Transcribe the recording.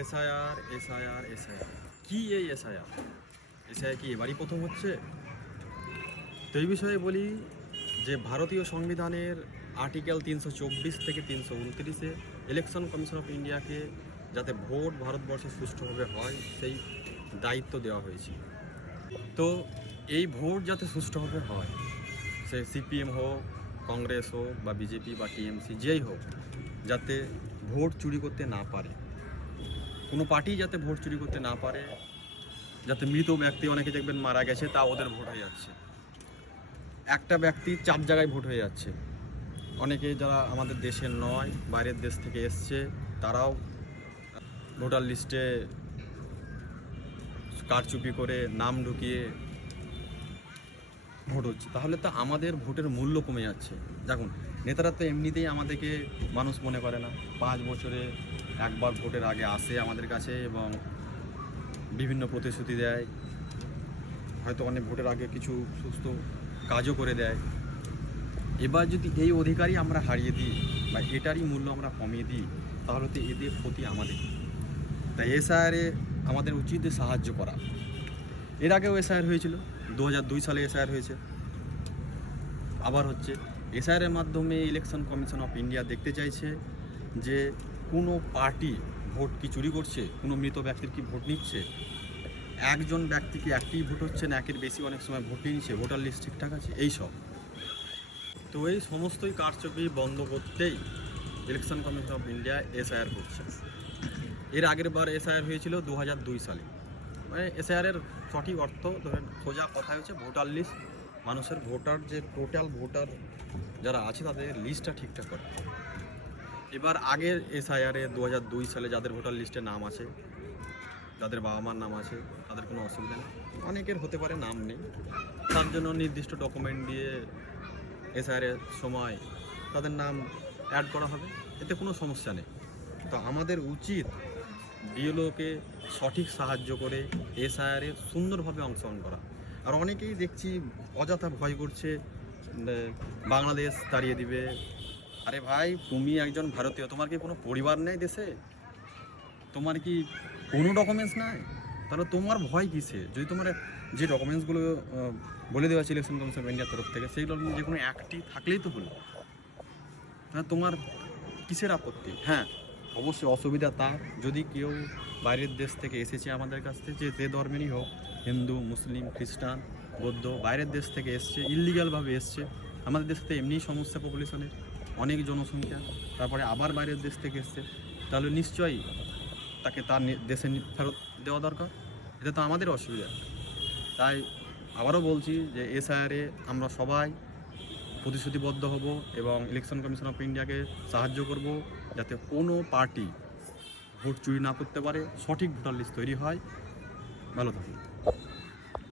SIR SIR SIR কি এই SIR SIR কি এবারই প্রথম হচ্ছে? তো এই বিষয়ে বলি যে ভারতীয় সংবিধানের আর্টিকেল 324 থেকে 329-এ ইলেকশন কমিশন অফ ইন্ডিয়াকে যাতে ভোট ভারতবর্ষে সুষ্ঠুভাবে হয় সেই দায়িত্ব দেওয়া হয়েছে। তো এই ভোট যাতে সুষ্ঠুভাবে হয়, সে সিপিএম হোক, কংগ্রেস হোক বা বিজেপি বা টিএমসি যেই হোক, যাতে ভোট চুরি করতে না পারে, কোনো পার্টি যাতে ভোট চুরি করতে না পারে, যাতে মৃত ব্যক্তি অনেকে দেখবেন মারা গেছে তা ওদের ভোট হয়ে যাচ্ছে, একটা ব্যক্তি 4 জায়গায় ভোট হয়ে যাচ্ছে, অনেকে যারা আমাদের দেশের নয় বাইরের দেশ থেকে এসছে তারাও ভোটার লিস্টে কারচুপি করে নাম ঢুকিয়ে ভোট হচ্ছে। তাহলে তো আমাদের ভোটের মূল্য কমে যাচ্ছে। দেখুন, নেতারা তো এমনিতেই আমাদেরকে মানুষ মনে করে না, 5 বছরে একবার ভোটের আগে আসে আমাদের কাছে এবং বিভিন্ন প্রতিশ্রুতি দেয়, হয়তো অনেক ভোটের আগে কিছু সুস্থ কাজও করে দেয়। এবার যদি এই অধিকারই আমরা হারিয়ে দিই বা এটারই মূল্য আমরা কমিয়ে দিই, তাহলে তো এদের ক্ষতি আমাদের। তাই এসআইআরে আমাদের উচিত সাহায্য করা। এর আগেও এসআইআর হয়েছিল, 2002 সালে এসআইআর হয়েছে, আবার হচ্ছে। এসআইআরের মাধ্যমে ইলেকশন কমিশন অফ ইন্ডিয়া দেখতে চাইছে যে কোনো পার্টি ভোট কি চুরি করছে, কোনো মৃত ব্যক্তির কি ভোট নিচ্ছে, একজন ব্যক্তি কি একটি ভোট হচ্ছে না একের বেশি অনেক সময় ভোট নিচ্ছে, ভোটার লিস্ট ঠিকঠাক আছে, এইসব। তো এই সমস্তই কারচুপি বন্ধ করতেই election commission of India SIR করছে। এর আগের বার এসআইআর হয়েছিল 2002 সালে। মানে এসআইআরের সঠিক অর্থ ধরেন সোজা কথা হচ্ছে ভোটার লিস্ট, মানুষের ভোটার যে টোটাল ভোটার যারা আছে তাদের লিস্টটা ঠিকঠাক করে। এবার আগের এসআইআরে 2002 সালে যাদের ভোটার লিস্টে নাম আছে, যাদের বাবা মার নাম আছে, তাদের কোনো অসুবিধা নেই। অনেকের হতে পারে নাম নেই, তার জন্য নির্দিষ্ট ডকুমেন্ট দিয়ে এসআইআরের সময় তাদের নাম অ্যাড করা হবে, এতে কোনো সমস্যা নেই। তো আমাদের উচিত বিএলওকে সঠিক সাহায্য করে এসআইআরে সুন্দরভাবে অংশগ্রহণ করা। আর অনেকেই দেখছি অযথা ভয় করছে বাংলাদেশ তাড়িয়ে দিবে। আরে ভাই, তুমি একজন ভারতীয়, তোমার কি কোনো পরিবার নেই দেশে? তোমার কি কোনো ডকুমেন্টস নাই? তাহলে তোমার ভয় কিসে? যদি তোমার যে ডকুমেন্টসগুলো বলে দেওয়া আছে ইলেকশন কমিশন অফ ইন্ডিয়ার তরফ থেকে, সেইগুলো যে কোনো একটি থাকলেই তো হলো। হ্যাঁ, তোমার কিসের আপত্তি? হ্যাঁ, অবশ্যই অসুবিধা তার যদি কেউ বাইরের দেশ থেকে এসেছে আমাদের কাছ থেকে, যে ধর্মেরই হোক, হিন্দু, মুসলিম, খ্রিস্টান, বৌদ্ধ, বাইরের দেশ থেকে এসছে, ইললিগালভাবে এসছে। আমাদের দেশে তো এমনিই সমস্যা পপুলেশনের, অনেক জনসংখ্যা, তারপরে আবার বাইরের দেশ থেকে এসছে, তাহলে নিশ্চয়ই তাকে তার দেশে ফেরত দেওয়া দরকার। এটা তো আমাদের অসুবিধা। তাই আবারও বলছি যে এসআইআরে আমরা সবাই প্রতিশ্রুতিবদ্ধ হব এবং ইলেকশন কমিশন অফ ইন্ডিয়াকে সাহায্য করব যাতে কোনো পার্টি ভোট চুরি না করতে পারে, সঠিক ভোটার লিস্ট তৈরি হয়। ভালো থাকুন।